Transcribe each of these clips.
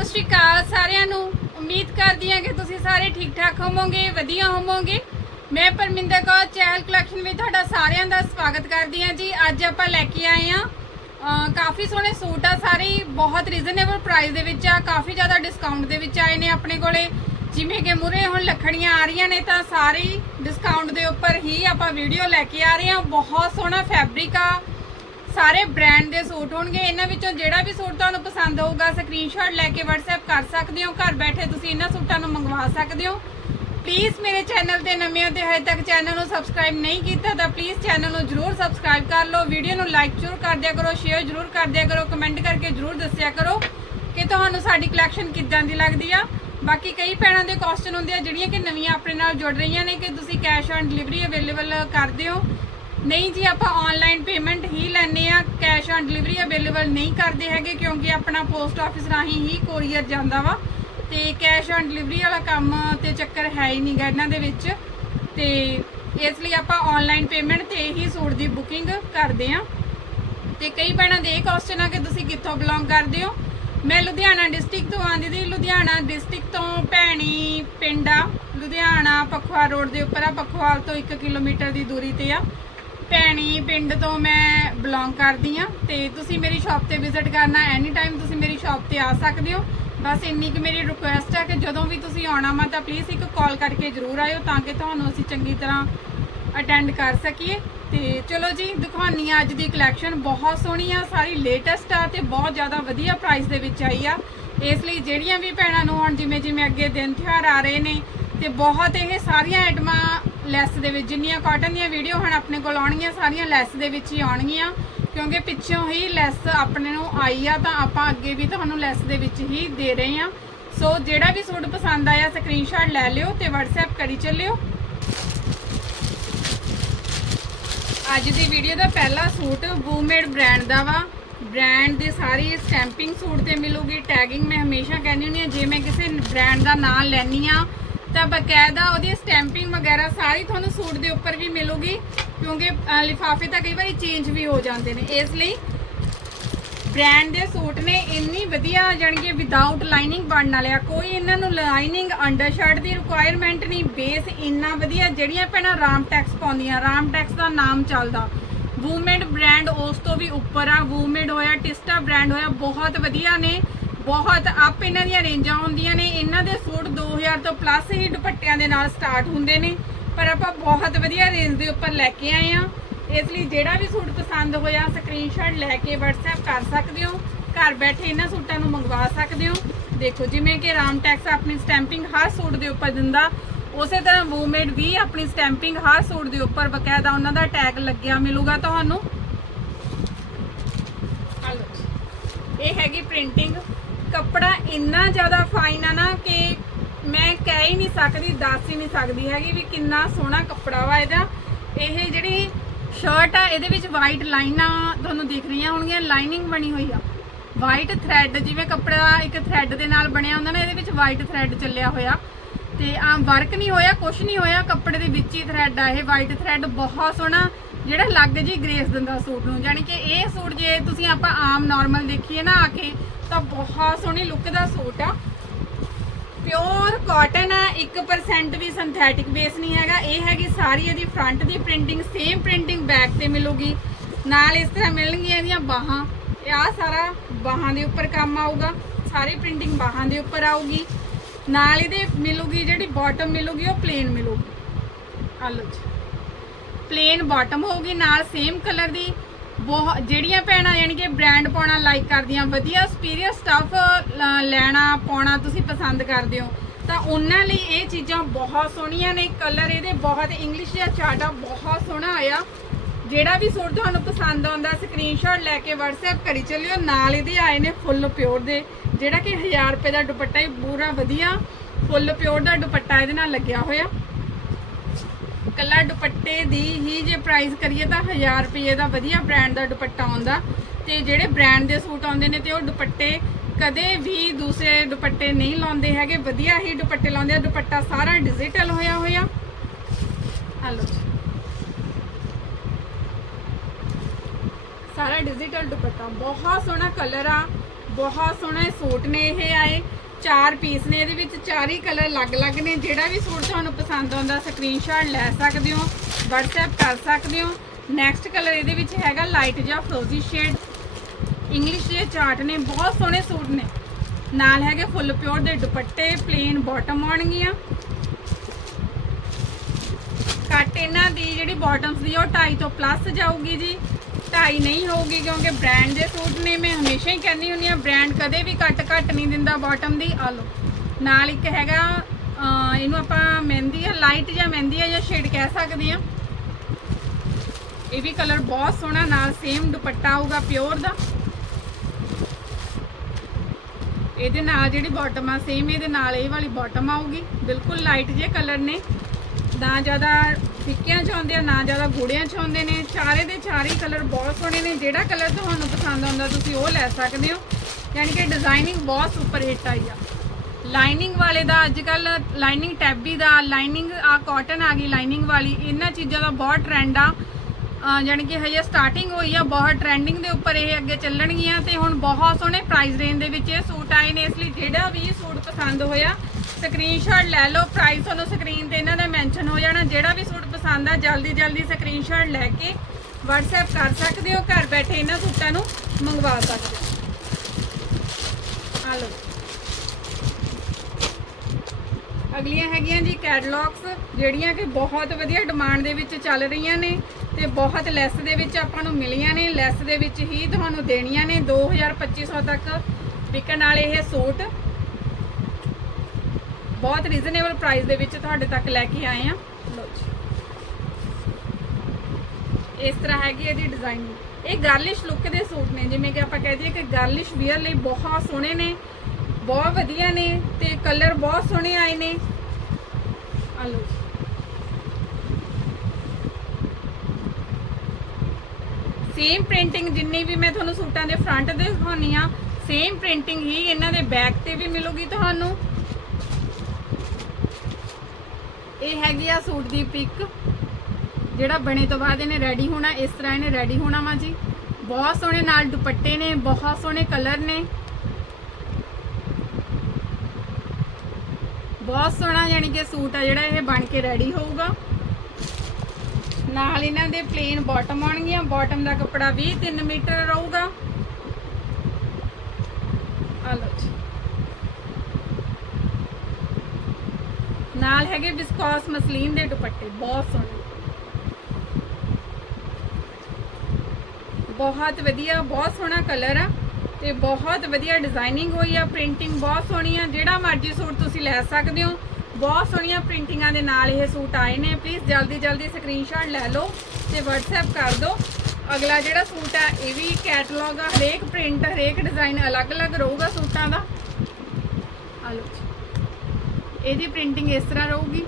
ਸਤਿ ਸ਼੍ਰੀ ਅਕਾਲ ਸਾਰਿਆਂ ਨੂੰ। ਉਮੀਦ ਕਰਦੀ ਹਾਂ ਕਿ ਤੁਸੀਂ ਸਾਰੇ ਠੀਕ ਠਾਕ ਹੋਵੋਗੇ, ਵਧੀਆ ਹੋਵੋਗੇ। ਮੈਂ ਪਰਮਿੰਦਰ ਕੌਰ ਚਹਿਲ ਕਲੈਕਸ਼ਨ ਵਿੱਚ ਤੁਹਾਡਾ ਸਾਰਿਆਂ ਦਾ ਸਵਾਗਤ ਕਰਦੀ ਹਾਂ ਜੀ। ਅੱਜ ਆਪਾਂ ਲੈ ਕੇ ਆਏ ਹਾਂ ਕਾਫੀ ਸੋਹਣੇ ਸੂਟ ਆ ਸਾਰੇ। ਬਹੁਤ ਰੀਜ਼ਨੇਬਲ ਪ੍ਰਾਈਸ ਦੇ ਵਿੱਚ ਆ, ਕਾਫੀ ਜ਼ਿਆਦਾ ਡਿਸਕਾਊਂਟ ਦੇ ਵਿੱਚ ਆਏ ਨੇ ਆਪਣੇ ਕੋਲੇ। ਜਿਵੇਂ ਕਿ ਮੁਰੇ ਹੁਣ ਲੱਖੜੀਆਂ ਆ ਰਹੀਆਂ ਨੇ ਤਾਂ ਸਾਰੇ ਡਿਸਕਾਊਂਟ ਦੇ ਉੱਪਰ ਹੀ ਆਪਾਂ ਵੀਡੀਓ ਲੈ ਕੇ ਆ ਰਹੇ ਹਾਂ। ਬਹੁਤ ਸੋਹਣਾ ਫੈਬਰਿਕ ਆ। ਸਾਰੇ ਬ੍ਰਾਂਡ ਦੇ ਸੂਟ ਹੋਣਗੇ। ਇਹਨਾਂ ਵਿੱਚੋਂ ਜਿਹੜਾ ਵੀ ਸੂਟ ਤੁਹਾਨੂੰ ਪਸੰਦ ਹੋਊਗਾ ਸਕਰੀਨਸ਼ਾਟ ਲੈ ਕੇ WhatsApp ਕਰ ਸਕਦੇ ਹੋ। ਘਰ ਬੈਠੇ ਤੁਸੀਂ ਇਹਨਾਂ ਸੂਟਾਂ ਨੂੰ ਮੰਗਵਾ ਸਕਦੇ ਹੋ। ਪਲੀਜ਼ ਮੇਰੇ ਚੈਨਲ ਤੇ ਨਵੇਂ ਹੋ ਤੇ ਹਜੇ ਤੱਕ ਚੈਨਲ ਨੂੰ ਸਬਸਕ੍ਰਾਈਬ ਨਹੀਂ ਕੀਤਾ ਤਾਂ ਪਲੀਜ਼ ਚੈਨਲ ਨੂੰ ਜਰੂਰ ਸਬਸਕ੍ਰਾਈਬ ਕਰ ਲਓ। ਵੀਡੀਓ ਨੂੰ ਲਾਈਕ ਜ਼ਰੂਰ ਕਰ ਦਿਆ ਕਰੋ ਸ਼ੇਅਰ ਜ਼ਰੂਰ ਕਰ ਦਿਆ ਕਰੋ ਕਮੈਂਟ ਕਰਕੇ ਜ਼ਰੂਰ ਦੱਸਿਆ ਕਰੋ ਕਿ ਤੁਹਾਨੂੰ ਸਾਡੀ ਕਲੈਕਸ਼ਨ ਕਿੱਦਾਂ ਦੀ ਲੱਗਦੀ ਆ। ਬਾਕੀ ਕਈ ਭੈਣਾਂ ਦੇ ਕੁਐਸਚਨ ਹੁੰਦੇ ਆ ਜਿਹੜੀਆਂ ਕਿ ਨਵੀਆਂ ਆਪਣੇ ਨਾਲ ਜੁੜ ਰਹੀਆਂ ਨੇ ਕਿ ਤੁਸੀਂ ਕੈਸ਼ ਔਨ ਡਿਲੀਵਰੀ ਅਵੇਲੇਬਲ ਕਰਦੇ ਹੋ। ਨਹੀਂ ਜੀ, ਆਪਾਂ ਆਨਲਾਈਨ ਪੇਮੈਂਟ ਹੀ ਲੈਣੇ ਆ ਕੈਸ਼ ਔਨ ਡਿਲੀਵਰੀ ਅਵੇਲੇਬਲ ਨਹੀਂ ਕਰਦੇ ਹੈਗੇ ਕਿਉਂਕਿ ਆਪਣਾ ਪੋਸਟ ਆਫਿਸ ਰਾਹੀਂ ਹੀ ਕੋਰੀਅਰ ਜਾਂਦਾ ਵਾ। ਤੇ ਕੈਸ਼ ਔਨ ਡਿਲੀਵਰੀ ਵਾਲਾ ਕੰਮ ਤੇ ਚੱਕਰ ਹੈ ਹੀ ਨਹੀਂਗਾ ਇਹਨਾਂ ਦੇ ਵਿੱਚ। ਤੇ ਇਸ ਲਈ ਆਪਾਂ ਆਨਲਾਈਨ ਪੇਮੈਂਟ ਤੇ ਹੀ ਸੂਟ ਦੀ ਬੁਕਿੰਗ ਕਰਦੇ ਆ ਤੇ ਕਈ ਭੈਣਾਂ ਦੇ ਇਹ ਕੁਐਸਚਨ ਆ ਕਿ ਤੁਸੀਂ ਕਿੱਥੋਂ ਬਿਲੋਂਗ ਕਰਦੇ ਹੋ? ਮੈਂ ਲੁਧਿਆਣਾ ਡਿਸਟ੍ਰਿਕਟ ਤੋਂ ਆਂਦੀ ਦੀ ਲੁਧਿਆਣਾ ਡਿਸਟ੍ਰਿਕਟ ਤੋਂ ਭੈਣੀ ਪਿੰਡ ਆ। ਲੁਧਿਆਣਾ ਪਖਵਾ ਰੋਡ ਦੇ ਉੱਪਰ ਆ। ਪਖਵਾਲ ਤੋਂ 1 ਕਿਲੋਮੀਟਰ ਦੀ ਦੂਰੀ ਤੇ ਆ। ਭੈਣੀ ਪਿੰਡ ਤੋਂ ਮੈਂ ਬਿਲੋਂਗ ਕਰਦੀ ਆ ਤੇ ਤੁਸੀਂ ਮੇਰੀ ਸ਼ਾਪ ਤੇ ਵਿਜ਼ਿਟ ਕਰਨਾ ਐਨੀ ਟਾਈਮ ਤੁਸੀਂ ਮੇਰੀ ਸ਼ਾਪ ਤੇ ਆ ਸਕਦੇ ਹੋ। ਬਸ ਇੰਨੀ ਕੁ ਮੇਰੀ ਰਿਕੁਐਸਟ ਹੈ ਕਿ ਜਦੋਂ ਵੀ ਤੁਸੀਂ ਆਉਣਾ ਵਾ ਤਾਂ ਪਲੀਜ਼ ਇੱਕ ਕਾਲ ਕਰਕੇ ਜ਼ਰੂਰ ਆਇਓ ਤਾਂ ਕਿ ਤੁਹਾਨੂੰ ਅਸੀਂ ਚੰਗੀ ਤਰ੍ਹਾਂ ਅਟੈਂਡ ਕਰ ਸਕੀਏ। ਤੇ ਚਲੋ ਜੀ, ਦਿਖਾਉਣੀ ਆ ਅੱਜ ਦੀ ਕਲੈਕਸ਼ਨ ਬਹੁਤ ਸੋਹਣੀ ਆ, ਸਾਰੀ ਲੇਟੈਸਟ ਆ ਤੇ ਬਹੁਤ ਜ਼ਿਆਦਾ ਵਧੀਆ ਪ੍ਰਾਈਸ ਦੇ ਵਿੱਚ ਆਈ ਆ। ਇਸ ਲਈ ਜਿਹੜੀਆਂ ਵੀ ਭੈਣਾਂ ਨੂੰ ਹੁਣ ਜਿਵੇਂ ਜਿਵੇਂ ਅੱਗੇ ਦਿਨ ਤਿਉਹਾਰ ਆ ਰਹੇ ਨੇ ਤੇ ਬਹੁਤ ਇਹ ਸਾਰੀਆਂ ਆਈਟਮਾਂ ਲੈਸ ਦੇ ਵਿੱਚ ਜਿੰਨੀਆਂ ਕਾਟਨ ਦੀਆਂ ਵੀਡੀਓ ਹਨ ਆਪਣੇ ਕੋਲ ਆਉਣਗੀਆਂ, ਸਾਰੀਆਂ ਲੈਸ ਦੇ ਵਿੱਚ ਹੀ ਆਉਣਗੀਆਂ। ਕਿਉਂਕਿ ਪਿੱਛੋਂ ਹੀ ਲੈਸ ਆਪਣੇ ਨੂੰ ਆਈ ਆ, ਤਾਂ ਆਪਾਂ ਅੱਗੇ ਵੀ ਤੁਹਾਨੂੰ ਲੈਸ ਦੇ ਵਿੱਚ ਹੀ ਦੇ ਰਹੇ ਹਾਂ। ਸੋ ਜਿਹੜਾ ਵੀ ਸੂਟ ਪਸੰਦ ਆਇਆ ਸਕਰੀਨਸ਼ਾਟ ਲੈ ਲਿਓ ਤੇ WhatsApp ਕਰੀ ਚੱਲਿਓ। ਅੱਜ ਦੀ ਵੀਡੀਓ ਦਾ ਪਹਿਲਾ ਸੂਟ ਵੂਮੇਡ ਬ੍ਰਾਂਡ ਦਾ ਵਾ। ਬ੍ਰਾਂਡ ਦੀ ਸਾਰੀ ਸਟੈਂਪਿੰਗ ਸੂਟ ਤੇ ਮਿਲੂਗੀ ਟੈਗਿੰਗ ਮੈਂ ਹਮੇਸ਼ਾ ਕਹਿੰਦੀ ਹੁੰਦੀ ਆ ਜੇ ਮੈਂ ਕਿਸੇ ਬ੍ਰਾਂਡ ਦਾ ਨਾਮ ਲੈਣੀ ਆ ਤਾਂ ਬਕਾਇਦਾ ਉਹਦੀ ਸਟੈਂਪਿੰਗ ਵਗੈਰਾ ਸਾਰੀ ਤੁਹਾਨੂੰ ਸੂਟ ਦੇ ਉੱਪਰ ਵੀ ਮਿਲੂਗੀ, ਕਿਉਂਕਿ ਲਿਫਾਫੇ ਤਾਂ ਕਈ ਵਾਰੀ ਚੇਂਜ ਵੀ ਹੋ ਜਾਂਦੇ ਨੇ। ਇਸ ਲਈ ਬ੍ਰਾਂਡ ਦੇ ਸੂਟ ਨੇ ਇੰਨੀ ਵਧੀਆ ਜਾਣਗੇ ਵਿਦਆਊਟ ਲਾਈਨਿੰਗ ਬਣਨ ਵਾਲਿਆ ਕੋਈ ਇਹਨਾਂ ਨੂੰ ਲਾਈਨਿੰਗ ਅੰਡਰਸ਼ਰਟ ਦੀ ਰਿਕੁਆਇਰਮੈਂਟ ਨਹੀਂ ਬੇਸ ਇੰਨਾ ਵਧੀਆ, ਜਿਹੜੀਆਂ ਭੈਣਾਂ ਰਾਮ ਟੈਕਸ ਪਾਉਂਦੀਆਂ। ਰਾਮ ਟੈਕਸ ਦਾ ਨਾਮ ਚੱਲਦਾ। ਵੂਮੇਡ ਬ੍ਰਾਂਡ ਉਸ ਤੋਂ ਵੀ ਉੱਪਰ ਆ। ਵੂਮੇਡ ਹੋਇਆ ਟਿਸਟਾ ਬ੍ਰਾਂਡ ਹੋਇਆ, ਬਹੁਤ ਵਧੀਆ ਨੇ। ਬਹੁਤ ਅਪ ਇਹਨਾਂ ਦੀਆਂ ਰੇਂਜਾਂ ਹੁੰਦੀਆਂ ਨੇ। ਇਹਨਾਂ ਦੇ ਸੂਟ 2000 ਤੋਂ ਪਲੱਸ ਹੀ ਦੁਪੱਟਿਆਂ ਦੇ ਨਾਲ ਸਟਾਰਟ ਹੁੰਦੇ ਨੇ। ਪਰ ਆਪਾਂ ਬਹੁਤ ਵਧੀਆ ਰੇਂਜ ਦੇ ਉੱਪਰ ਲੈ ਕੇ ਆਏ ਆ ਇਸ ਲਈ ਜਿਹੜਾ ਵੀ ਸੂਟ ਪਸੰਦ ਹੋਇਆ ਸਕਰੀਨਸ਼ਾਟ ਲੈ ਕੇ WhatsApp ਕਰ ਸਕਦੇ ਹੋ। ਘਰ ਬੈਠੇ ਇਹਨਾਂ ਸੂਟਾਂ ਨੂੰ ਮੰਗਵਾ ਸਕਦੇ ਹੋ। ਦੇਖੋ, ਜਿਵੇਂ ਕਿ ਰਾਮ ਟੈਕਸ ਆਪਣੀ ਸਟੈਂਪਿੰਗ ਹਰ ਸੂਟ ਦੇ ਉੱਪਰ ਦਿੰਦਾ। ਉਸੇ ਤਰ੍ਹਾਂ ਵੂਮੇਡ ਵੀ ਆਪਣੀ ਸਟੈਂਪਿੰਗ ਹਰ ਸੂਟ ਦੇ ਉੱਪਰ ਬਕਾਇਦਾ ਉਹਨਾਂ ਦਾ ਟੈਗ ਲੱਗਿਆ ਮਿਲੂਗਾ ਤੁਹਾਨੂੰ। ਇਹ ਹੈਗੀ ਪ੍ਰਿੰਟਿੰਗ ਕੱਪੜਾ ਇੰਨਾ ਜ਼ਿਆਦਾ ਫਾਈਨ ਆ ਨਾ ਕਿ ਮੈਂ ਕਹਿ ਹੀ ਨਹੀਂ ਸਕਦੀ, ਦੱਸ ਹੀ ਨਹੀਂ ਸਕਦੀ ਹੈਗੀ ਵੀ ਕਿੰਨਾ ਸੋਹਣਾ ਕੱਪੜਾ ਵਾ ਇਹਦਾ। ਇਹ ਜਿਹੜੀ ਸ਼ਰਟ ਆ, ਇਹਦੇ ਵਿੱਚ ਵਾਈਟ ਲਾਈਨਾਂ ਤੁਹਾਨੂੰ ਦਿਖ ਰਹੀਆਂ ਹੋਣਗੀਆਂ ਲਾਈਨਿੰਗ ਬਣੀ ਹੋਈ ਆ। ਵਾਈਟ ਥ੍ਰੈਡ ਜਿਵੇਂ ਕੱਪੜਾ ਇੱਕ ਥ੍ਰੈਡ ਦੇ ਨਾਲ ਬਣਿਆ ਹੁੰਦਾ ਨਾ, ਇਹਦੇ ਵਿੱਚ ਵਾਈਟ ਥ੍ਰੈਡ ਚੱਲਿਆ ਹੋਇਆ। ਤੇ ਆਮ ਵਰਕ ਨਹੀਂ ਹੋਇਆ ਕੁਝ ਨਹੀਂ ਹੋਇਆ, ਕੱਪੜੇ ਦੇ ਵਿੱਚ ਹੀ ਥ੍ਰੈਡ ਆ, ਇਹ ਵਾਈਟ ਥ੍ਰੈਡ ਬਹੁਤ ਸੋਹਣਾ। ਜਿਹੜਾ ਲੱਗ ਜੀ ਗ੍ਰੇਸ ਦਿੰਦਾ ਸੂਟ ਨੂੰ। ਯਾਨੀ ਕਿ ਇਹ ਸੂਟ ਜੇ ਤੁਸੀਂ ਆਪਾਂ ਆਮ ਨਾਰਮਲ ਦੇਖੀਏ ਨਾ ਆ ਕੇ, ਤਾਂ ਬਹੁਤ ਸੋਹਣੀ ਲੁੱਕ ਦਾ ਸੂਟ ਆ। ਪਿਓਰ ਕਾਟਨ ਆ 1% ਵੀ ਸਿੰਥੈਟਿਕ ਬੇਸ ਨਹੀਂ ਹੈਗਾ। ਇਹ ਹੈਗੀ ਸਾਰੀ ਇਹਦੀ ਫਰੰਟ ਦੀ ਪ੍ਰਿੰਟਿੰਗ ਸੇਮ ਪ੍ਰਿੰਟਿੰਗ ਬੈਕ ਤੇ ਮਿਲੂਗੀ। ਨਾਲ ਇਸ ਤਰ੍ਹਾਂ ਮਿਲਣਗੀਆਂ ਇਹਦੀਆਂ ਬਾਹਾਂ। ਇਹ ਆ ਸਾਰਾ ਬਾਹਾਂ ਦੇ ਉੱਪਰ ਕੰਮ ਆਊਗਾ। ਸਾਰੀ ਪ੍ਰਿੰਟਿੰਗ ਬਾਹਾਂ ਦੇ ਉੱਪਰ ਆਊਗੀ। ਨਾਲ ਇਹਦੇ ਮਿਲੂਗੀ ਜਿਹੜੀ ਬਾਟਮ ਮਿਲੂਗੀ, ਉਹ ਪਲੇਨ ਮਿਲੂਗੀ। ਆ ਲਓ ਜੀ। ਪਲੇਨ ਬਾਟਮ ਹੋਊਗੀ, ਨਾਲ ਸੇਮ ਕਲਰ ਦੀ ਬਹੁਤ ਜਿਹੜੀਆਂ ਭੈਣਾਂ ਯਾਨੀ ਕਿ ਬ੍ਰਾਂਡ ਪਾਉਣਾ ਲਾਈਕ ਕਰਦੀਆਂ, ਵਧੀਆ ਸੁਪੀਰੀਅਰ ਸਟੱਫ ਲੈਣਾ, ਪਾਉਣਾ ਤੁਸੀਂ ਪਸੰਦ ਕਰਦੇ ਹੋ, ਤਾਂ ਉਹਨਾਂ ਲਈ ਇਹ ਚੀਜ਼ਾਂ ਬਹੁਤ ਸੋਹਣੀਆਂ ਨੇ ਕਲਰ ਇਹਦੇ ਬਹੁਤ ਇੰਗਲਿਸ਼ ਦਾ ਚਾਟਾ ਬਹੁਤ ਸੋਹਣਾ ਆਇਆ, ਜਿਹੜਾ ਵੀ ਸੂਟ ਤੁਹਾਨੂੰ ਪਸੰਦ ਆਉਂਦਾ ਸਕਰੀਨਸ਼ਾਟ ਲੈ ਕੇ WhatsApp ਕਰੀ ਚੱਲਿਓ, ਨਾਲ ਇਹਦੇ ਆਏ ਨੇ ਫੁੱਲ ਪਿਓਰ ਦੇ, ਜਿਹੜਾ ਕਿ 1000 ਰੁਪਏ ਦਾ ਦੁਪੱਟਾ ਹੀ, ਪੂਰਾ ਵਧੀਆ ਫੁੱਲ ਪਿਓਰ ਦਾ ਦੁਪੱਟਾ ਇਹਦੇ ਨਾਲ ਲੱਗਿਆ ਹੋਇਆ। ਕੱਲਾ ਦੁਪੱਟੇ ਦੀ ਹੀ ਜੇ ਪ੍ਰਾਈਸ ਕਰੀਏ ਤਾਂ 1000 ਰੁਪਏ ਦਾ ਵਧੀਆ ਬ੍ਰਾਂਡ ਦਾ ਦੁਪੱਟਾ ਆਉਂਦਾ। ਤੇ ਜਿਹੜੇ ਬ੍ਰਾਂਡ ਦੇ ਸੂਟ ਆਉਂਦੇ ਨੇ ਤੇ ਉਹ ਦੁਪੱਟੇ ਕਦੇ ਵੀ ਦੂਸਰੇ ਦੁਪੱਟੇ ਨਹੀਂ ਲਾਉਂਦੇ ਹੈਗੇ। ਵਧੀਆ ਹੀ ਦੁਪੱਟੇ ਲਾਉਂਦੇ ਆ। ਦੁਪੱਟਾ ਸਾਰਾ ਡਿਜੀਟਲ ਹੋਇਆ ਹੋਇਆ। ਆ ਸਾਰਾ ਡਿਜੀਟਲ ਦੁਪੱਟਾ। ਬਹੁਤ ਸੋਹਣਾ ਕਲਰ ਆ। ਬਹੁਤ ਸੋਹਣੇ ਸੂਟ ਨੇ ਇਹ ਆਏ। ਚਾਰ ਪੀਸ ਨੇ, ਇਹਦੇ ਵਿੱਚ ਚਾਰ ਹੀ ਕਲਰ ਅਲੱਗ-ਅਲੱਗ ਨੇ। ਜਿਹੜਾ ਵੀ ਸੂਟ ਤੁਹਾਨੂੰ ਪਸੰਦ ਆਉਂਦਾ ਸਕਰੀਨਸ਼ਾਟ ਲੈ ਸਕਦੇ ਹੋ, WhatsApp ਕਰ ਸਕਦੇ ਹੋ। ਨੈਕਸਟ ਕਲਰ ਇਹਦੇ ਵਿੱਚ ਹੈਗਾ ਲਾਈਟ ਜਾਂ ਫਰੋਜ਼ੀ ਸ਼ੇਡ ਇੰਗਲਿਸ਼ ਦੇ ਚਾਰਟ ਨੇ, ਬਹੁਤ ਸੋਹਣੇ ਸੂਟ ਨੇ। ਨਾਲ ਹੈਗੇ ਫੁੱਲ ਪਿਓਰ ਦੇ ਦੁਪੱਟੇ ਪਲੇਨ ਬਾਟਮ ਆਉਣਗੀਆਂ। ਕੱਟ ਇਹਨਾਂ ਦੀ ਜਿਹੜੀ ਬਾਟਮਸ ਦੀ, ਉਹ 2.5 ਤੋਂ ਪਲੱਸ ਜਾਊਗੀ ਜੀ। ਢਾਈ ਨਹੀਂ ਹੋਊਗੀ ਕਿਉਂਕਿ ਬ੍ਰਾਂਡ ਦੇ ਸੂਟ ਨੇ, ਮੈਂ ਹਮੇਸ਼ਾ ਹੀ ਕਹਿੰਦੀ ਹੁੰਦੀ ਆ ਬ੍ਰਾਂਡ ਕਦੇ ਵੀ ਕੱਟ ਘੱਟ ਨਹੀਂ ਦਿੰਦਾ ਬਾਟਮ ਦੀ ਆ ਲਓ। ਨਾਲ ਇੱਕ ਹੈਗਾ ਇਹਨੂੰ ਆਪਾਂ ਮਹਿੰਦੀ ਆ ਲਾਈਟ ਜਾਂ ਮਹਿੰਦੀ ਆ ਜਾਂ ਸ਼ੇਡ ਕਹਿ ਸਕਦੇ ਆ ਇਹ ਵੀ ਕਲਰ ਬਹੁਤ ਸੋਹਣਾ, ਨਾਲ ਸੇਮ ਦੁਪੱਟਾ ਆਊਗਾ ਪਿਓਰ ਦਾ। ਇਹਦੇ ਨਾਲ ਜਿਹੜੀ ਬਾਟਮ ਆ ਸੇਮ ਇਹਦੇ ਨਾਲ ਇਹ ਵਾਲੀ ਬਾਟਮ ਆਊਗੀ। ਬਿਲਕੁਲ ਲਾਈਟ ਜੇ ਕਲਰ ਨੇ। ਨਾ ਜ਼ਿਆਦਾ ਫਿੱਕਿਆਂ ਚ ਆਉਂਦੇ ਆ, ਨਾ ਜ਼ਿਆਦਾ ਗੂੜਿਆਂ ਚ ਆਉਂਦੇ ਨੇ। ਚਾਰੇ ਦੇ ਚਾਰੇ ਕਲਰ ਬਹੁਤ ਸੋਹਣੇ ਨੇ। ਜਿਹੜਾ ਕਲਰ ਤੁਹਾਨੂੰ ਪਸੰਦ ਆਉਂਦਾ, ਤੁਸੀਂ ਉਹ ਲੈ ਸਕਦੇ ਹੋ। ਯਾਨੀ ਕਿ ਡਿਜ਼ਾਈਨਿੰਗ ਬਹੁਤ ਸੁਪਰ ਹਿੱਟ ਆਈ ਆ। ਲਾਈਨਿੰਗ ਵਾਲੇ ਦਾ ਅੱਜ ਕੱਲ ਲਾਈਨਿੰਗ ਟੈਬੀ ਦਾ ਲਾਈਨਿੰਗ ਆ ਕਾਟਨ ਆ ਗਈ ਲਾਈਨਿੰਗ ਵਾਲੀ। ਇਹਨਾਂ ਚੀਜ਼ਾਂ ਦਾ ਬਹੁਤ ਟ੍ਰੈਂਡ ਆ। ਅਹ ਜਾਣੀ ਕਿ ਹਜੇ ਸਟਾਰਟਿੰਗ ਹੋਈ ਆ, ਬਹੁਤ ਟ੍ਰੈਂਡਿੰਗ ਦੇ ਉੱਪਰ ਇਹ ਅੱਗੇ ਚੱਲਣਗੀਆਂ ਤੇ ਹੁਣ ਬਹੁਤ ਸੋਹਣੇ ਪ੍ਰਾਈਸ ਰੇਂਜ ਦੇ ਵਿੱਚ ਇਹ ਸੂਟ ਆਏ ਨੇ। ਇਸ ਲਈ ਜਿਹੜਾ ਵੀ ਸੂਟ ਪਸੰਦ ਹੋਇਆ ਸਕਰੀਨਸ਼ਾਟ ਲੈ ਲਓ। ਪ੍ਰਾਈਸ ਤੁਹਾਨੂੰ ਸਕਰੀਨ ਤੇ ਇਹਨਾਂ ਦਾ ਮੈਂਸ਼ਨ ਹੋ ਜਾਣਾ। ਜਿਹੜਾ ਵੀ ਸੂਟ ਪਸੰਦ ਆ, ਜਲਦੀ ਜਲਦੀ ਸਕਰੀਨਸ਼ਾਟ ਲੈ ਕੇ WhatsApp ਕਰ ਸਕਦੇ ਹੋ। ਘਰ ਬੈਠੇ ਇਹਨਾਂ ਸੂਟਾਂ ਨੂੰ ਮੰਗਵਾ ਸਕਦੇ ਹੋ। ਆ ਲਓ। ਅਗਲੀਆਂ ਹੈਗੀਆਂ ਜੀ ਕੈਟਲੌਗਸ ਜਿਹੜੀਆਂ ਕਿ ਬਹੁਤ ਵਧੀਆ ਡਿਮਾਂਡ ਦੇ ਵਿੱਚ ਚੱਲ ਰਹੀਆਂ ਨੇ। ਤੇ ਬਹੁਤ ਲੈਸ ਦੇ ਵਿੱਚ ਆਪਾਂ ਨੂੰ ਮਿਲੀਆਂ ਨੇ। ਲੈਸ ਦੇ ਵਿੱਚ ਹੀ ਤੁਹਾਨੂੰ ਦੇਣੀਆਂ ਨੇ 2250 ਤੱਕ ਵਿਕਣ ਵਾਲੇ ਇਹ ਸੂਟ। ਬਹੁਤ ਰੀਜ਼ਨੇਬਲ ਪ੍ਰਾਈਸ ਦੇ ਵਿੱਚ ਤੁਹਾਡੇ ਤੱਕ ਲੈ ਕੇ ਆਏ ਆ। ਜੀ। ਇਸ ਤਰ੍ਹਾਂ ਹੈਗੀ ਇਹਦੀ ਡਿਜ਼ਾਈਨਿੰਗ ਇਹ ਗਰਲਿਸ਼ ਲੁੱਕ ਦੇ ਸੂਟ ਨੇ ਜਿਵੇਂ ਕਿ ਆਪਾਂ ਕਹਿ ਦਈਏ ਕਿ ਗਰਲਿਸ਼ ਵੀਅਰ ਲਈ ਬਹੁਤ ਸੋਹਣੇ ਨੇ ਬਹੁਤ ਵਧੀਆ ਨੇ ਤੇ ਕਲਰ ਬਹੁਤ ਸੋਹਣੇ ਆਏ ਨੇ। ਆ ਲਓ ਜੀ। ਸੇਮ ਪ੍ਰਿੰਟਿੰਗ ਜਿੰਨੀ ਵੀ ਮੈਂ ਤੁਹਾਨੂੰ ਸੂਟਾਂ ਦੇ ਫਰੰਟ ਦੇ ਦਿਖਾਉਣੀ ਆ ਸੇਮ ਪ੍ਰਿੰਟਿੰਗ ਹੀ ਇਹਨਾਂ ਦੇ ਬੈਕ ਤੇ ਵੀ ਮਿਲੂਗੀ ਤੁਹਾਨੂੰ। ਇਹ ਹੈਗੀ ਆ ਸੂਟ ਦੀ ਪਿਕ ਜਿਹੜਾ ਬਣੇ ਤੋਂ ਬਾਅਦ ਇਹਨੇ ਰੈਡੀ ਹੋਣਾ, ਇਸ ਤਰ੍ਹਾਂ ਇਹਨੇ ਰੈਡੀ ਹੋਣਾ ਵਾ ਜੀ। ਬਹੁਤ ਸੋਹਣੇ ਨਾਲ ਦੁਪੱਟੇ ਨੇ, ਬਹੁਤ ਸੋਹਣੇ ਕਲਰ ਨੇ। ਬਹੁਤ ਸੋਹਣਾ ਯਾਨੀ ਕਿ ਸੂਟ ਆ ਜਿਹੜਾ ਇਹ ਬਣ ਕੇ ਰੈਡੀ ਹੋਊਗਾ। ਨਾਲ ਇਹਨਾਂ ਦੇ ਪਲੇਨ ਬਾਟਮ ਆਉਣਗੀਆਂ। ਬਾਟਮ ਦਾ ਕੱਪੜਾ 20 3 ਮੀਟਰ ਰਹੂਗਾ। ਆ ਲਓ ਜੀ। ਨਾਲ ਹੈਗੇ ਵਿਸਕੋਸ ਮਸਲੀਨ ਦੇ ਦੁਪੱਟੇ। ਬਹੁਤ ਸੋਹਣੇ। ਬਹੁਤ ਵਧੀਆ, ਬਹੁਤ ਸੋਹਣਾ ਕਲਰ ਆ ਤੇ ਬਹੁਤ ਵਧੀਆ ਡਿਜ਼ਾਈਨਿੰਗ ਹੋਈ ਆ। ਪ੍ਰਿੰਟਿੰਗ ਬਹੁਤ ਸੋਹਣੀ ਆ। ਜਿਹੜਾ ਮਰਜ਼ੀ ਸੂਟ ਤੁਸੀਂ ਲੈ ਸਕਦੇ ਹੋ। ਬਹੁਤ ਸੋਹਣੀਆਂ ਪ੍ਰਿੰਟਿੰਗਾਂ ਦੇ ਨਾਲ ਇਹ ਸੂਟ ਆਏ ਨੇ। ਪਲੀਜ਼ ਜਲਦੀ ਜਲਦੀ ਸਕਰੀਨਸ਼ਾਟ ਲੈ ਲਓ ਤੇ WhatsApp ਕਰ ਦਿਓ। ਅਗਲਾ ਜਿਹੜਾ ਸੂਟ ਆ, ਇਹ ਵੀ ਕੈਟਲੌਗ ਆ। ਹਰੇਕ ਪ੍ਰਿੰਟ ਹਰੇਕ ਡਿਜ਼ਾਈਨ ਅਲੱਗ-ਅਲੱਗ ਰਹੂਗਾ ਸੂਟਾਂ ਦਾ। ਆ ਲਓ ਇਹਦੀ ਪ੍ਰਿੰਟਿੰਗ ਇਸ ਤਰ੍ਹਾਂ ਰਹੂਗੀ।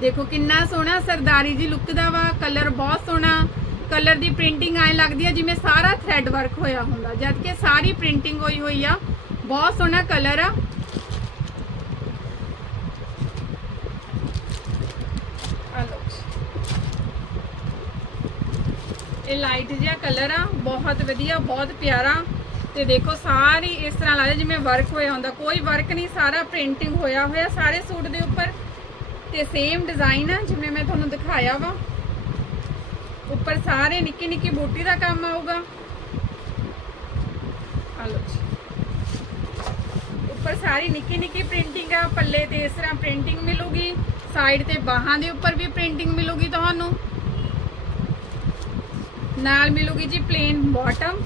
ਦੇਖੋ ਕਿੰਨਾ ਸੋਹਣਾ ਸਰਦਾਰੀ ਜੀ ਲੁੱਕ ਦਾ ਵਾ। ਕਲਰ ਬਹੁਤ ਸੋਹਣਾ। ਕਲਰ ਦੀ ਪ੍ਰਿੰਟਿੰਗ ਐ ਲੱਗਦੀ ਆ ਜਿਵੇਂ ਸਾਰਾ ਥ੍ਰੈਡ ਵਰਕ ਹੋਇਆ ਹੁੰਦਾ। ਜਦ ਕਿ ਸਾਰੀ ਪ੍ਰਿੰਟਿੰਗ ਹੋਈ ਹੋਈ ਆ, ਬਹੁਤ ਸੋਹਣਾ ਕਲਰ ਆ ਲਓ ਜੀ। ਇਹ ਲਾਈਟ ਜਿਹਾ ਕਲਰ ਆ, ਬਹੁਤ ਵਧੀਆ, ਬਹੁਤ ਪਿਆਰਾ। ਤੇ ਦੇਖੋ, ਸਾਰੀ ਇਸ ਤਰ੍ਹਾਂ ਲੱਗਦਾ ਜਿਵੇਂ ਵਰਕ ਹੋਇਆ ਹੁੰਦਾ। ਕੋਈ ਵਰਕ ਨਹੀਂ, ਸਾਰਾ ਪ੍ਰਿੰਟਿੰਗ ਹੋਇਆ ਹੋਇਆ ਸਾਰੇ ਸੂਟ ਦੇ ਉੱਪਰ। ਤੇ ਸੇਮ ਡਿਜ਼ਾਈਨ ਆ, ਜਿਵੇਂ ਮੈਂ ਤੁਹਾਨੂੰ ਦਿਖਾਇਆ ਵਾ। ਉੱਪਰ ਸਾਰੇ ਨਿੱਕੀ ਨਿੱਕੀ ਬੂਟੀ ਦਾ ਕੰਮ ਆਊਗਾ। ਆ ਲਓ ਉੱਪਰ ਸਾਰੀ ਨਿੱਕੀ ਨਿੱਕੀ ਪ੍ਰਿੰਟਿੰਗ ਆ, ਪੱਲੇ ਤੇ ਇਸ ਤਰ੍ਹਾਂ ਪ੍ਰਿੰਟਿੰਗ ਮਿਲੂਗੀ। ਸਾਈਡ ਤੇ ਬਾਹਾਂ ਦੇ ਉੱਪਰ ਵੀ ਪ੍ਰਿੰਟਿੰਗ ਮਿਲੂਗੀ ਤੁਹਾਨੂੰ। ਨਾਲ ਮਿਲੂਗੀ ਜੀ ਪਲੇਨ ਬਾਟਮ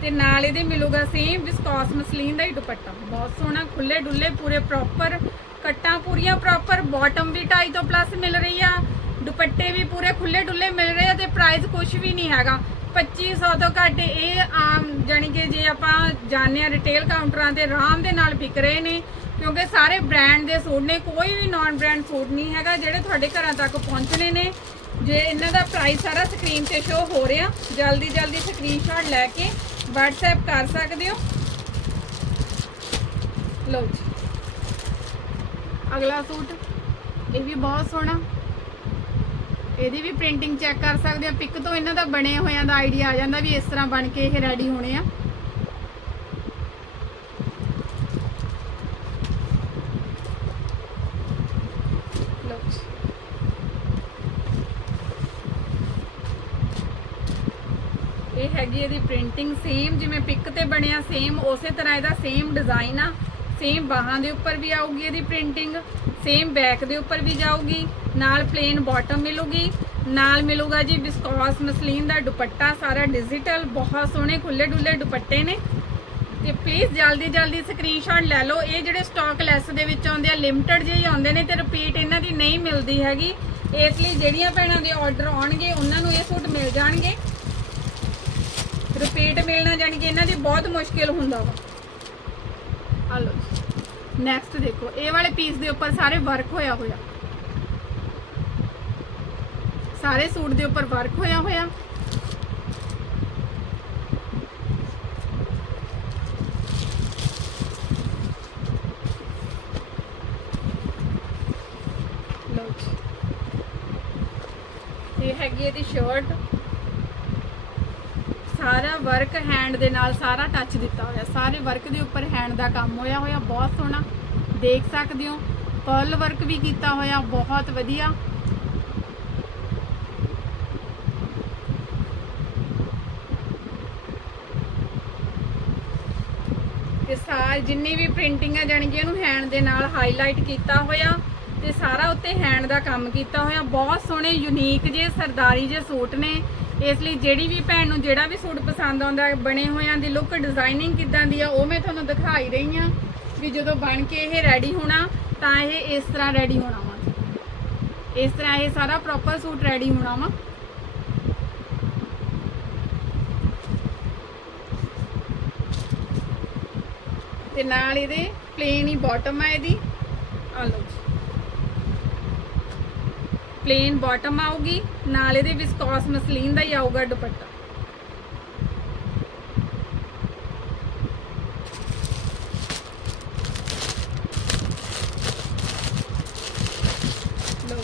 ਤੇ ਨਾਲ ਇਹਦੇ ਮਿਲੂਗਾ ਸੇਮ ਵਿਸਕੋਸ ਮਸਲੀਨ ਦਾ ਹੀ ਦੁਪੱਟਾ। ਬਹੁਤ ਸੋਹਣਾ ਖੁੱਲੇ ਡੁੱਲੇ ਪੂਰੇ ਪ੍ਰੋਪਰ ਕੱਟਾਂ ਪੂਰੀਆਂ ਪ੍ਰੋਪਰ ਬਾਟਮ ਵੀ 2.5 ਤੋਂ ਪਲੱਸ ਮਿਲ ਰਹੀ ਆ, ਦੁਪੱਟੇ ਵੀ ਪੂਰੇ ਖੁੱਲੇ ਡੁੱਲੇ ਮਿਲ ਰਹੇ ਆ ਤੇ ਪ੍ਰਾਈਸ ਕੁਝ ਵੀ ਨਹੀਂ ਹੈਗਾ। 2500 ਤੋਂ ਘੱਟ ਇਹ ਆਮ ਜਾਨੀ ਕਿ ਜੇ ਆਪਾਂ ਜਾਣਦੇ ਆ ਰਿਟੇਲ ਕਾਊਂਟਰਾਂ ਤੇ ਆਰਾਮ ਦੇ ਨਾਲ ਵਿਕ ਰਹੇ ਨੇ, ਕਿਉਂਕਿ ਸਾਰੇ ਬ੍ਰਾਂਡ ਦੇ ਸੂਟ ਨੇ, ਕੋਈ ਵੀ ਨਾਨ ਬ੍ਰਾਂਡ ਸੂਟ ਨਹੀਂ ਹੈਗਾ ਜਿਹੜੇ ਤੁਹਾਡੇ ਘਰਾਂ ਤੱਕ ਪਹੁੰਚਣੇ ਨੇ। ਜੇ ਇਹਨਾਂ ਦਾ ਪ੍ਰਾਈਸ ਸਾਰਾ ਸਕਰੀਨ ਤੇ ਸ਼ੋ ਹੋ ਰਿਹਾ, ਜਲਦੀ ਜਲਦੀ ਸਕਰੀਨਸ਼ਾਟ ਲੈ ਕੇ WhatsApp ਕਰ ਸਕਦੇ ਹੋ। ਲਓ ਜੀ। ਅਗਲਾ ਸੂਟ, ਇਹ ਵੀ ਬਹੁਤ ਸੋਹਣਾ। ਇਹਦੀ ਵੀ ਪ੍ਰਿੰਟਿੰਗ ਚੈੱਕ ਕਰ ਸਕਦੇ ਹੋ ਪਿਕ ਤੋਂ ਇਹਨਾਂ ਦਾ ਬਣੇ ਹੋਇਆਂ ਦਾ ਆਈਡੀਆ ਆ ਜਾਂਦਾ ਵੀ ਇਸ ਤਰ੍ਹਾਂ ਬਣ ਕੇ ਇਹ ਰੈਡੀ ਹੋਣੇ ਆ ਲਓ ਜੀ। ਇਹ ਹੈਗੀ ਇਹਦੀ ਪ੍ਰਿੰਟਿੰਗ ਸੇਮ ਜਿਵੇਂ ਪਿਕ ਤੇ ਬਣਿਆ ਸੇਮ ਉਸੇ ਤਰ੍ਹਾਂ ਇਹਦਾ ਸੇਮ ਡਿਜ਼ਾਈਨ ਆ। ਸੇਮ ਬਾਹਾਂ ਦੇ ਉੱਪਰ ਵੀ ਆਊਗੀ ਇਹਦੀ ਪ੍ਰਿੰਟਿੰਗ ਸੇਮ ਬੈਕ ਦੇ ਉੱਪਰ ਵੀ ਜਾਊਗੀ, ਨਾਲ ਪਲੇਨ ਬਾਟਮ ਮਿਲੂਗੀ, ਨਾਲ ਮਿਲੂਗਾ ਜੀ ਵਿਸਕੋਸ ਮਸਲੀਨ ਦਾ ਦੁਪੱਟਾ ਸਾਰਾ ਡਿਜੀਟਲ ਬਹੁਤ ਸੋਹਣੇ ਖੁੱਲੇ ਡੁੱਲੇ ਦੁਪੱਟੇ ਨੇ। ਤੇ ਪਲੀਜ਼ ਜਲਦੀ ਜਲਦੀ ਸਕਰੀਨਸ਼ਾਟ ਲੈ ਲਓ। ਇਹ ਜਿਹੜੇ ਸਟਾਕ ਲੈਸ ਦੇ ਵਿੱਚ ਆਉਂਦੇ ਆ ਲਿਮਟਿਡ ਜਿਹੇ ਆਉਂਦੇ ਨੇ ਤੇ ਰਿਪੀਟ ਇਹਨਾਂ ਦੀ ਨਹੀਂ ਮਿਲਦੀ ਹੈਗੀ। ਇਸ ਲਈ ਜਿਹੜੀਆਂ ਭੈਣਾਂ ਦੇ ਆਰਡਰ ਆਉਣਗੇ, ਉਹਨਾਂ ਨੂੰ ਇਹ ਸੂਟ ਮਿਲ ਜਾਣਗੇ। ਰਿਪੀਟ ਮਿਲਣਾ ਜਾਣੀ ਕਿ ਇਹਨਾਂ ਦੀ ਬਹੁਤ ਮੁਸ਼ਕਿਲ ਹੁੰਦਾ ਵਾ। ਆ ਲਓ ਨੈਕਸਟ ਦੇਖੋ, ਇਹ ਵਾਲੇ ਪੀਸ ਦੇ ਉੱਪਰ ਸਾਰੇ ਵਰਕ ਹੋਇਆ ਹੋਇਆ। ਸਾਰੇ ਸੂਟ ਦੇ ਉੱਪਰ ਵਰਕ ਹੋਇਆ ਹੋਇਆ। ਇਹ ਹੈਗੀ ਇਹਦੀ ਸ਼ਰਟ ਸਾਰਾ ਵਰਕ ਹੈਂਡ ਦੇ ਨਾਲ ਸਾਰਾ ਟੱਚ ਦਿੱਤਾ ਹੋਇਆ। ਸਾਰੇ ਵਰਕ ਦੇ ਉੱਪਰ ਹੈਂਡ ਦਾ ਕੰਮ ਹੋਇਆ ਹੋਇਆ, ਬਹੁਤ ਸੋਹਣਾ। ਦੇਖ ਸਕਦੇ ਹੋ ਪਰਲ ਵਰਕ ਵੀ ਕੀਤਾ ਹੋਇਆ, ਬਹੁਤ ਵਧੀਆ। ਤੇ ਸਾਰ ਜਿੰਨੀ ਵੀ ਪ੍ਰਿੰਟਿੰਗ ਹੈ ਜਾਣੀ ਕਿ ਇਹਨੂੰ ਹੈਂਡ ਦੇ ਨਾਲ ਹਾਈਲਾਈਟ ਕੀਤਾ ਹੋਇਆ ਤੇ ਸਾਰਾ ਉੱਤੇ ਹੈਂਡ ਦਾ ਕੰਮ ਕੀਤਾ ਹੋਇਆ। ਬਹੁਤ ਸੋਹਣੇ ਯੂਨੀਕ ਜੇ ਸਰਦਾਰੀ ਜੇ ਸੂਟ ਨੇ। ਇਸ ਲਈ ਜਿਹੜੀ ਵੀ ਭੈਣ ਨੂੰ ਜਿਹੜਾ ਵੀ ਸੂਟ ਪਸੰਦ ਆਉਂਦਾ ਹੈ, ਬਣੇ ਹੋਇਆਂ ਦੀ ਲੁੱਕ ਡਿਜ਼ਾਈਨਿੰਗ ਕਿਦਾਂ ਦੀ ਆ ਉਹ ਮੈਂ ਤੁਹਾਨੂੰ ਦਿਖਾਈ ਰਹੀ ਆ ਵੀ ਜਦੋਂ ਬਣ ਕੇ ਇਹ ਰੈਡੀ ਹੋਣਾ ਤਾਂ ਇਹ ਇਸ ਤਰ੍ਹਾਂ ਰੈਡੀ ਹੋਣਾ ਵਾ। ਇਸ ਤਰ੍ਹਾਂ ਇਹ ਸਾਰਾ ਪ੍ਰੋਪਰ ਸੂਟ ਰੈਡੀ ਹੋਣਾ ਵਾ। ਤੇ ਨਾਲ ਇਹਦੇ ਪਲੇਨ ਹੀ ਬਾਟਮ ਆ ਇਹਦੀ। ਆ ਲਓ। ਪਲੇਨ ਬਾਟਮ ਆਊਗੀ, ਨਾਲ ਇਹਦੇ ਵਿਸਕੋਸ ਮਸਲੀਨ ਦਾ ਹੀ ਆਊਗਾ ਦੁਪੱਟਾ। ਲਓ,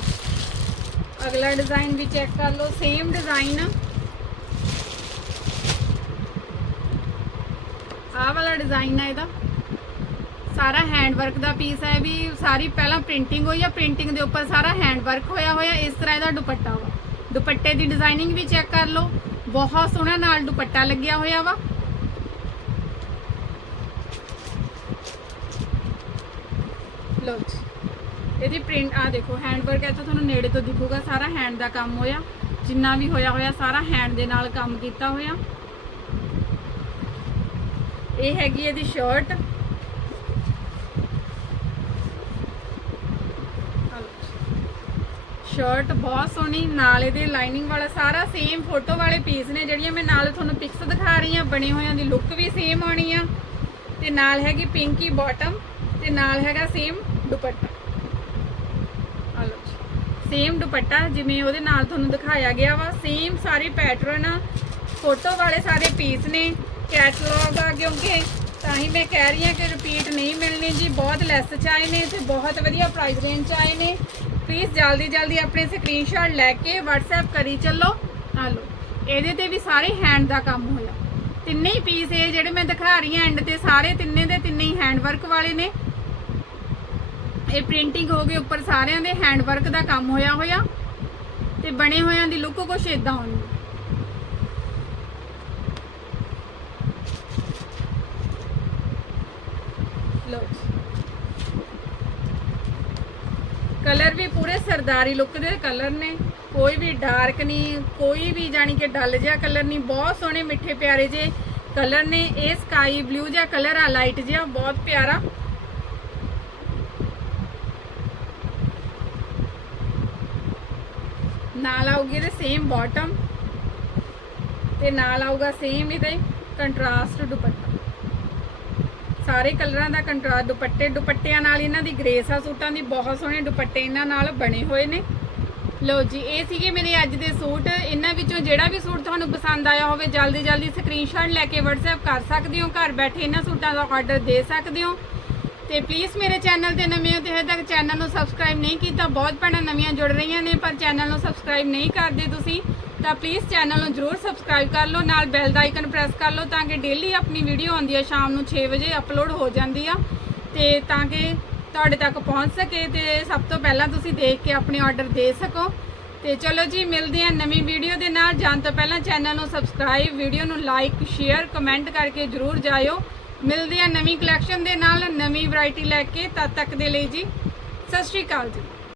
ਅਗਲਾ ਡਿਜ਼ਾਈਨ ਵੀ ਚੈੱਕ ਕਰ ਲਓ ਸੇਮ ਡਿਜ਼ਾਈਨ ਆਹ ਵਾਲਾ ਡਿਜ਼ਾਈਨ ਆ ਇਹਦਾ। ਸਾਰਾ ਹੈਂਡ ਵਰਕ ਦਾ ਪੀਸ ਹੈ ਵੀ ਸਾਰੀ ਪਹਿਲਾਂ ਪ੍ਰਿੰਟਿੰਗ ਹੋਈ ਆ ਪ੍ਰਿੰਟਿੰਗ ਦੇ ਉੱਪਰ ਸਾਰਾ ਹੈਂਡ ਵਰਕ ਹੋਇਆ ਹੋਇਆ, ਇਸ ਤਰ੍ਹਾਂ ਇਹਦਾ ਦੁਪੱਟਾ ਵਾ। ਦੁਪੱਟੇ ਦੀ ਡਿਜ਼ਾਈਨਿੰਗ ਵੀ ਚੈੱਕ ਕਰ ਲਓ, ਬਹੁਤ ਸੋਹਣਾ ਨਾਲ ਦੁਪੱਟਾ ਲੱਗਿਆ ਹੋਇਆ ਵਾ। ਲਓ ਜੀ, ਇਹਦੀ ਪ੍ਰਿੰਟ ਆ ਦੇਖੋ ਹੈਂਡ ਵਰਕ ਤਾਂ ਤੁਹਾਨੂੰ ਨੇੜੇ ਤੋਂ ਦਿਖੂਗਾ, ਸਾਰਾ ਹੈਂਡ ਦਾ ਕੰਮ ਹੋਇਆ, ਜਿੰਨਾ ਵੀ ਹੋਇਆ ਹੋਇਆ, ਸਾਰਾ ਹੈਂਡ ਦੇ ਨਾਲ ਕੰਮ ਕੀਤਾ ਹੋਇਆ। ਇਹ ਹੈਗੀ ਇਹਦੀ ਸ਼ਰਟ ਸ਼ਰਟ ਬਹੁਤ ਸੋਹਣੀ, ਨਾਲ ਇਹਦੇ ਲਾਈਨਿੰਗ ਵਾਲਾ ਸਾਰਾ ਸੇਮ ਫੋਟੋ ਵਾਲੇ ਪੀਸ ਨੇ ਜਿਹੜੀਆਂ ਮੈਂ ਨਾਲ ਤੁਹਾਨੂੰ ਪਿਕਸ ਦਿਖਾ ਰਹੀ ਹਾਂ, ਬਣੇ ਹੋਇਆਂ ਦੀ ਲੁੱਕ ਵੀ ਸੇਮ ਆਣੀ ਆ। ਤੇ ਨਾਲ ਹੈਗੀ ਪਿੰਕੀ ਬਾਟਮ ਤੇ ਨਾਲ ਹੈਗਾ ਸੇਮ ਦੁਪੱਟਾ। ਆ ਲਓ ਜੀ ਸੇਮ ਦੁਪੱਟਾ ਜਿਵੇਂ ਉਹਦੇ ਨਾਲ ਤੁਹਾਨੂੰ ਦਿਖਾਇਆ ਗਿਆ ਵਾ ਸੇਮ ਸਾਰੇ ਪੈਟਰਨ ਆ ਫੋਟੋ ਵਾਲੇ ਸਾਰੇ ਪੀਸ ਨੇ ਕੈਟਲੌਗ ਆ ਕਿਉਂਕਿ ਤਾਂ ਹੀ ਮੈਂ ਕਹਿ ਰਹੀ ਹਾਂ ਕਿ ਰਿਪੀਟ ਨਹੀਂ ਮਿਲਣੀ ਜੀ, ਬਹੁਤ ਲੈਸ ਚ ਆਏ ਨੇ ਤੇ ਬਹੁਤ ਵਧੀਆ ਪ੍ਰਾਈਸ ਰੇਂਜ ਚ ਆਏ ਨੇ। ਪਲੀਜ਼ ਜਲਦੀ ਜਲਦੀ ਆਪਣੇ ਸਕਰੀਨਸ਼ਾਟ ਲੈ ਕੇ WhatsApp ਕਰੀ ਚੱਲੋ। ਆ ਲਓ, ਇਹਦੇ ਤੇ ਵੀ ਸਾਰੇ ਹੈਂਡ ਦਾ ਕੰਮ ਹੋਇਆ। ਤਿੰਨੇ ਹੀ ਪੀਸ ਇਹ ਜਿਹੜੇ ਮੈਂ ਦਿਖਾ ਰਹੀ ਹਾਂ ਐਂਡ ਤੇ, ਸਾਰੇ ਤਿੰਨੇ ਦੇ ਤਿੰਨੇ ਹੀ ਹੈਂਡ ਵਰਕ ਵਾਲੇ ਨੇ। ਇਹ ਪ੍ਰਿੰਟਿੰਗ ਹੋ ਗਈ, ਉੱਪਰ ਸਾਰਿਆਂ ਦੇ ਹੈਂਡ ਵਰਕ ਦਾ ਕੰਮ ਹੋਇਆ ਹੋਇਆ। ਤੇ ਬਣੇ ਹੋਇਆਂ ਦੀ ਲੁੱਕ ਕੁਛ ਇਦਾਂ ਹੋਣੀ ਲੋ ਕਲਰ ਵੀ ਪੂਰੇ ਸਰਦਾਰੀ ਲੁੱਕ ਦੇ ਕਲਰ ਨੇ। ਕੋਈ ਵੀ ਡਾਰਕ ਨਹੀਂ ਕੋਈ ਵੀ ਜਾਨੀ ਕਿ ਡਲ ਜਿਹਾ ਕਲਰ ਨਹੀਂ ਬਹੁਤ ਸੋਹਣੇ ਮਿੱਠੇ ਪਿਆਰੇ ਜੇ ਕਲਰ ਨੇ। ਇਹ ਸਕਾਈ ਬਲੂ ਜਿਹਾ ਕਲਰ ਆ ਲਾਈਟ ਜਿਹਾ, ਬਹੁਤ ਪਿਆਰਾ। ਨਾਲ ਆਊਗੀ ਇਹਦੇ ਸੇਮ ਬਾਟਮ ਤੇ ਨਾਲ ਆਊਗਾ ਸੇਮ ਇਹਦੇ ਕੰਟਰਾਸਟ ਦੁਪੱਟਾ। ਸਾਰੇ ਕਲਰਾਂ ਦਾ ਕੰਟਰਾਸਟ ਦੁਪੱਟੇ ਦੁਪੱਟਿਆਂ ਨਾਲ ਇਹਨਾਂ ਦੀ ਗ੍ਰੇਸ ਆ, ਸੂਟਾਂ ਦੀ ਬਹੁਤ ਸੋਹਣੇ ਦੁਪੱਟੇ ਇਹਨਾਂ ਨਾਲ ਬਣੇ ਹੋਏ ਨੇ। ਲਓ ਜੀ, ਇਹ ਸੀਗੇ ਮੇਰੇ ਅੱਜ ਦੇ ਸੂਟ। ਇਹਨਾਂ ਵਿੱਚੋਂ ਜਿਹੜਾ ਵੀ ਸੂਟ ਤੁਹਾਨੂੰ ਪਸੰਦ ਆਇਆ ਹੋਵੇ, ਜਲਦੀ ਜਲਦੀ ਸਕਰੀਨਸ਼ਾਟ ਲੈ ਕੇ WhatsApp ਕਰ ਸਕਦੇ ਹੋ। ਘਰ ਬੈਠੇ ਇਹਨਾਂ ਸੂਟਾਂ ਦਾ ਆਰਡਰ ਦੇ ਸਕਦੇ ਹੋ। ਤੇ ਪਲੀਜ਼ ਮੇਰੇ ਚੈਨਲ ਤੇ ਨਵੇਂ ਹੋ ਤੇ ਹਜੇ ਤੱਕ ਚੈਨਲ ਨੂੰ ਸਬਸਕ੍ਰਾਈਬ ਨਹੀਂ ਕੀਤਾ, ਬਹੁਤ ਭੈਣਾਂ ਨਵੀਆਂ ਜੁੜ ਰਹੀਆਂ ਨੇ, ਪਰ ਚੈਨਲ ਨੂੰ ਸਬਸਕ੍ਰਾਈਬ ਨਹੀਂ ਕਰਦੇ ਤੁਸੀਂ। ਤਾਂ ਪਲੀਜ਼ ਚੈਨਲ ਨੂੰ ਜਰੂਰ ਸਬਸਕ੍ਰਾਈਬ ਕਰ ਲਓ, ਨਾਲ ਬੈਲ ਦਾ ਆਈਕਨ ਪ੍ਰੈਸ ਕਰ ਲਓ ਤਾਂ ਕਿ ਡੇਲੀ ਆਪਣੀ ਵੀਡੀਓ ਆਉਂਦੀ ਹੈ ਸ਼ਾਮ ਨੂੰ 6 ਵਜੇ ਅਪਲੋਡ ਹੋ ਜਾਂਦੀ ਆ। ਤੇ ਤਾਂ ਕਿ ਤੁਹਾਡੇ ਤੱਕ ਪਹੁੰਚ ਸਕੇ ਤੇ ਸਭ ਤੋਂ ਪਹਿਲਾਂ ਤੁਸੀਂ ਦੇਖ ਕੇ ਆਪਣੇ ਆਰਡਰ ਦੇ ਸਕੋ। ਤੇ ਚਲੋ ਜੀ, ਮਿਲਦੇ ਹਾਂ ਨਵੀਂ ਵੀਡੀਓ ਦੇ ਨਾਲ। ਜਾਣ ਤੋਂ ਪਹਿਲਾਂ ਚੈਨਲ ਨੂੰ ਸਬਸਕ੍ਰਾਈਬ ਵੀਡੀਓ ਨੂੰ ਲਾਈਕ ਸ਼ੇਅਰ ਕਮੈਂਟ ਕਰਕੇ ਜਰੂਰ ਜਾਇਓ। ਮਿਲਦੇ ਹਾਂ ਨਵੀਂ ਕਲੈਕਸ਼ਨ ਦੇ ਨਾਲ, ਨਵੀਂ ਵੈਰਾਈਟੀ ਲੈ ਕੇ ਤਦ ਤੱਕ ਦੇ ਲਈ ਜੀ। ਸਤਿ ਸ਼੍ਰੀ ਅਕਾਲ ਜੀ।